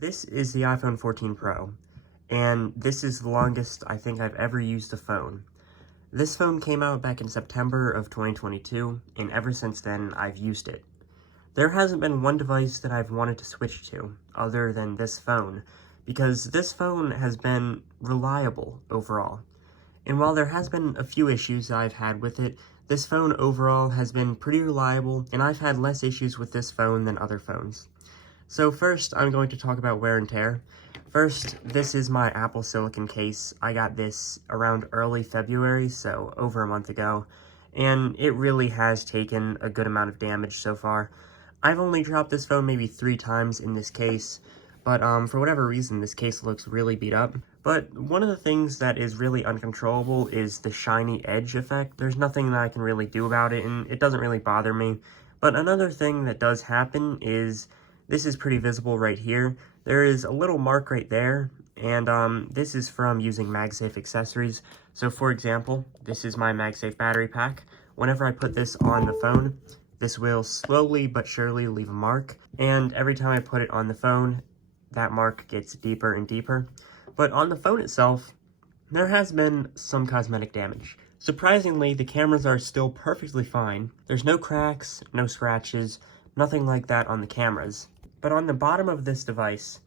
This is the iPhone 14 Pro, and this is the longest I think I've ever used a phone. This phone came out back in September of 2022, and ever since then, I've used it. There hasn't been one device that I've wanted to switch to, other than this phone, because this phone has been reliable overall. And while there has been a few issues that I've had with it, this phone overall has been pretty reliable, and I've had less issues with this phone than other phones. So first, I'm going to talk about wear and tear. First, this is my Apple Silicon case. I got this around early February, so over a month ago, and it really has taken a good amount of damage so far. I've only dropped this phone maybe 3 times in this case, but for whatever reason, this case looks really beat up. But one of the things that is really uncontrollable is the shiny edge effect. There's nothing that I can really do about it, and it doesn't really bother me. But another thing that does happen is, this is pretty visible right here. There is a little mark right there, and this is from using MagSafe accessories. So for example, this is my MagSafe battery pack. Whenever I put this on the phone, this will slowly but surely leave a mark, and every time I put it on the phone, that mark gets deeper and deeper. But on the phone itself, there has been some cosmetic damage. Surprisingly, the cameras are still perfectly fine. There's no cracks, no scratches, nothing like that on the cameras. But on the bottom of this device,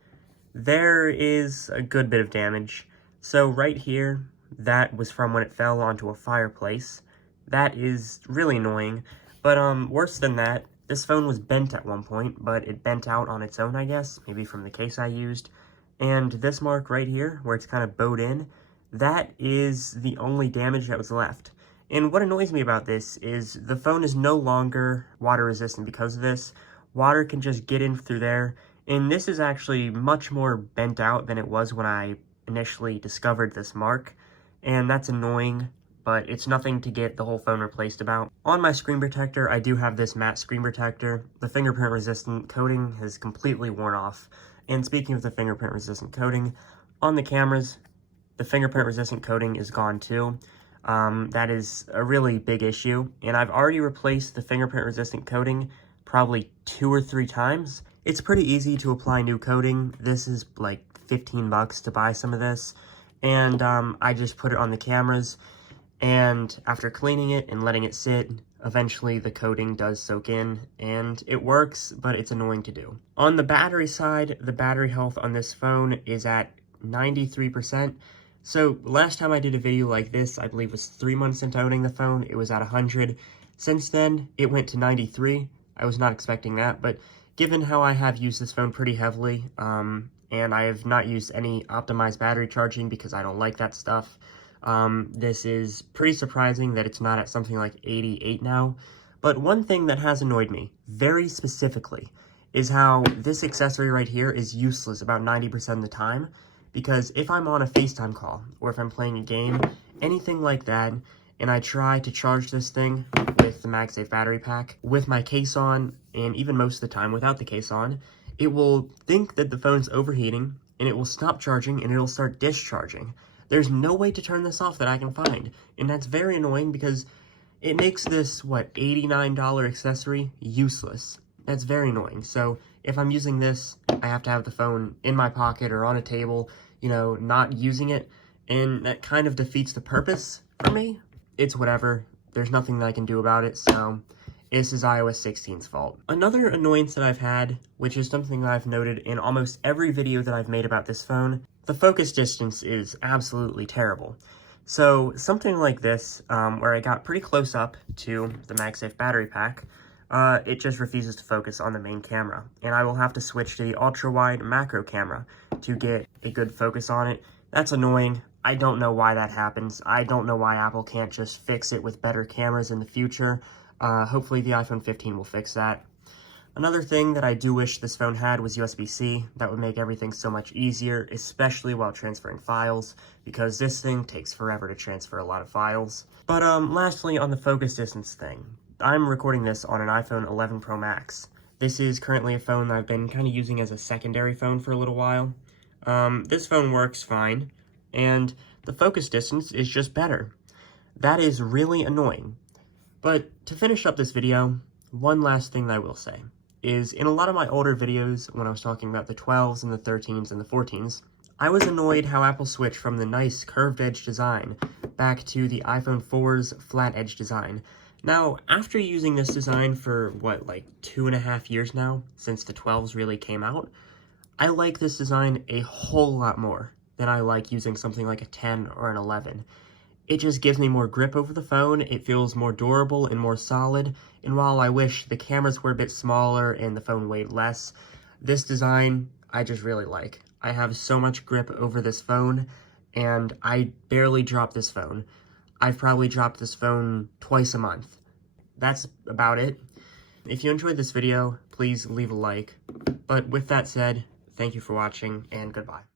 there is a good bit of damage. So right here, that was from when it fell onto a fireplace. That is really annoying. But worse than that, this phone was bent at one point, but it bent out on its own, I guess, maybe from the case I used. And this mark right here, where it's kind of bowed in, that is the only damage that was left. And what annoys me about this is the phone is no longer water resistant because of this. Water can just get in through there, and this is actually much more bent out than it was when I initially discovered this mark, and that's annoying, but it's nothing to get the whole phone replaced about. On my screen protector, I do have this matte screen protector. The fingerprint resistant coating has completely worn off, and speaking of the fingerprint resistant coating, on the cameras, the fingerprint resistant coating is gone too. That is a really big issue, and I've already replaced the fingerprint resistant coating probably 2 or 3 times. It's pretty easy to apply new coating. This is like 15 bucks to buy some of this, and I just put it on the cameras, and after cleaning it and letting it sit, eventually the coating does soak in, and it works, but it's annoying to do. On the battery side, the battery health on this phone is at 93%. So last time I did a video like this, I believe was 3 months into owning the phone, it was at 100. Since then, it went to 93. I was not expecting that, but given how I have used this phone pretty heavily, and I have not used any optimized battery charging because I don't like that stuff, this is pretty surprising that it's not at something like 88 now. But one thing that has annoyed me, very specifically, is how this accessory right here is useless about 90% of the time, because if I'm on a FaceTime call, or if I'm playing a game, anything like that, and I try to charge this thing with the MagSafe battery pack, with my case on, and even most of the time without the case on, it will think that the phone's overheating, and it will stop charging, and it'll start discharging. There's no way to turn this off that I can find, and that's very annoying because it makes this, $89 accessory useless. That's very annoying. So if I'm using this, I have to have the phone in my pocket or on a table, not using it, and that kind of defeats the purpose for me. It's whatever. There's nothing that I can do about it, so this is iOS 16's fault. Another annoyance that I've had, which is something that I've noted in almost every video that I've made about this phone, the focus distance is absolutely terrible. So something like this, where I got pretty close up to the MagSafe battery pack, it just refuses to focus on the main camera, and I will have to switch to the ultra-wide macro camera to get a good focus on it. That's annoying. I don't know why that happens. I don't know why Apple can't just fix it with better cameras in the future. Hopefully the iPhone 15 will fix that. Another thing that I do wish this phone had was USB-C. That would make everything so much easier, especially while transferring files, because this thing takes forever to transfer a lot of files. But lastly, on the focus distance thing, I'm recording this on an iPhone 11 Pro Max. This is currently a phone that I've been kind of using as a secondary phone for a little while. This phone works fine, and the focus distance is just better. That is really annoying. But to finish up this video, one last thing that I will say. is in a lot of my older videos when I was talking about the 12s and the 13s and the 14s, I was annoyed how Apple switched from the nice curved edge design back to the iPhone 4's flat edge design. Now, after using this design for, what, like 2.5 years now, since the 12s really came out, I like this design a whole lot more than I like using something like a 10 or an 11. It just gives me more grip over the phone, it feels more durable and more solid, and while I wish the cameras were a bit smaller and the phone weighed less, this design I just really like. I have so much grip over this phone, and I barely drop this phone. I've probably dropped this phone twice a month. That's about it. If you enjoyed this video, please leave a like. But with that said, thank you for watching, and goodbye.